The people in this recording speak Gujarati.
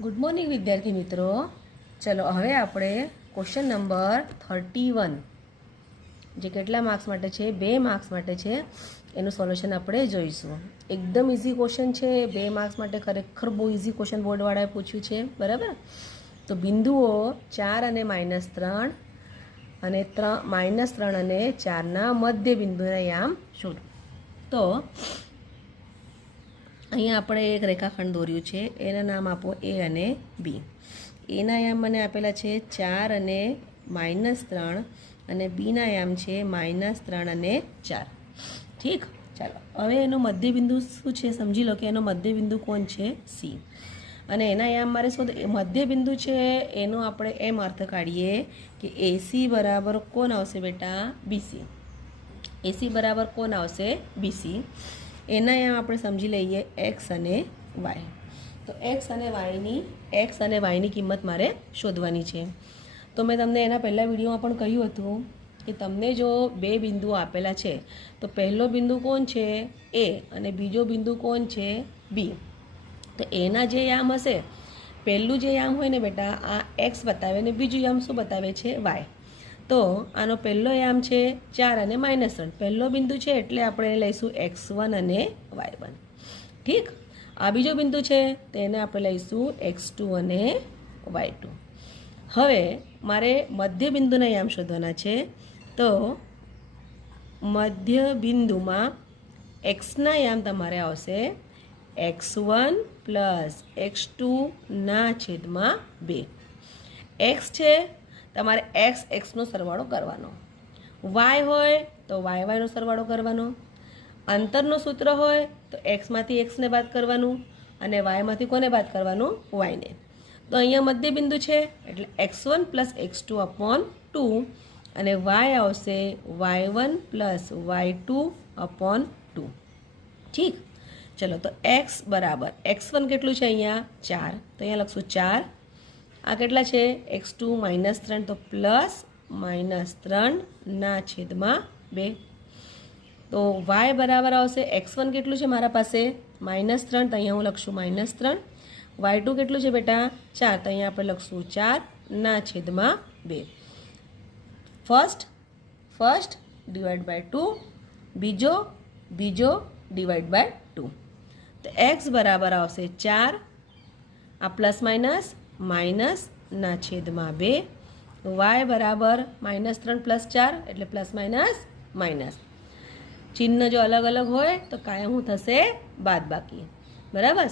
ગુડ મોર્નિંગ વિદ્યાર્થી મિત્રો. ચલો હવે આપણે ક્વેશ્ચન નંબર 31 જે કેટલા માર્ક્સ માટે છે, 2 માર્ક્સ માટે છે, એનું સોલ્યુશન આપણે જોઈશું. એકદમ ઇઝી ક્વેશ્ચન છે, 2 માર્ક્સ માટે ખરેખર બહુ ઇઝી ક્વેશ્ચન બોર્ડવાળાએ પૂછ્યું છે. બરાબર. તો બિંદુઓ 4 અને -3 અને -3 અને 4ના મધ્ય બિંદુના યામ શોધો. તો અહીંયા આપણે એક રેખાખંડ દોર્યું છે, એના નામ આપો એ અને બી. એના યામ મને આપેલા છે 4 અને -3 અને બીના યામ છે -3 અને 4. ઠીક. ચાલો હવે એનો મધ્યબિંદુ શું છે સમજી લો કે એનો મધ્યબિંદુ કોણ છે? સી. અને એના યામ મારે શું મધ્યબિંદુ છે એનો આપણે એમ અર્થ કાઢીએ કે એસી બરાબર કોણ આવશે બેટા? બીસી. એસી બરાબર કોણ આવશે? બીસી. એના યામ આપણે સમજી લઈએ એક્સ અને વાય. તો એક્સ અને વાયની કિંમત મારે શોધવાની છે. તો મેં તમને એના પહેલાં વિડીયોમાં પણ કહ્યું હતું કે તમને જો 2 બિંદુઓ આપેલા છે તો પહેલો બિંદુ કોણ છે? એ અને બીજો બિંદુ કોણ છે? બી. તો એના જે યામ હશે, પહેલું જે યામ હોય ને બેટા આ એક્સ બતાવે ને બીજું યામ શું બતાવે છે? વાય. તો આનો પહેલો યામ છે 4 અને -3. પહેલો બિંદુ છે એટલે આપણે લઈશું x1 અને y1. ઠીક. આ બીજો બિંદુ છે તેને આપણે લઈશું x2 અને y2. હવે મારે મધ્ય બિંદુના યામ શોધવાના છે. તો મધ્ય બિંદુમાં xના યામ તમારે આવશે x1 + x2 ના છેદમાં 2. x છે તમારે x નો સરવાળો કરવાનો, y હોય તો y નો સરવાળો કરવાનો, અંતરનું સૂત્ર હોય તો xમાંથી xને બાદ કરવાનું અને yમાંથી કોને બાદ કરવાનું? yને. તો અહીંયા મધ્યબિંદુ છે એટલે x1 + x2/2 અને y આવશે y1 + y2/2. ઠીક. ચલો તો x બરાબર x1 કેટલું છે અહીંયા? 4. તો અહીંયા લખશું 4. આ કેટલા છે? x2 -3 તો +-3 ના છેદમાં 2. તો y બરાબર આવશે x1 કેટલું છે મારા પાસે? -3. તો અહીંયા હું લખશું -3. y2 કેટલું છે બેટા? 4. તો અહીંયા આપણે લખશું 4 ના છેદમાં 2. ફર્સ્ટ / 2, બીજો / 2. તો x બરાબર આવશે 4, આ +- ના છેદમાં 2. y બરાબર -3 + 4 એટલે +- ચિહ્ન જો અલગ અલગ હોય તો કાયમ શું થશે? બાદબાકી. બરાબર.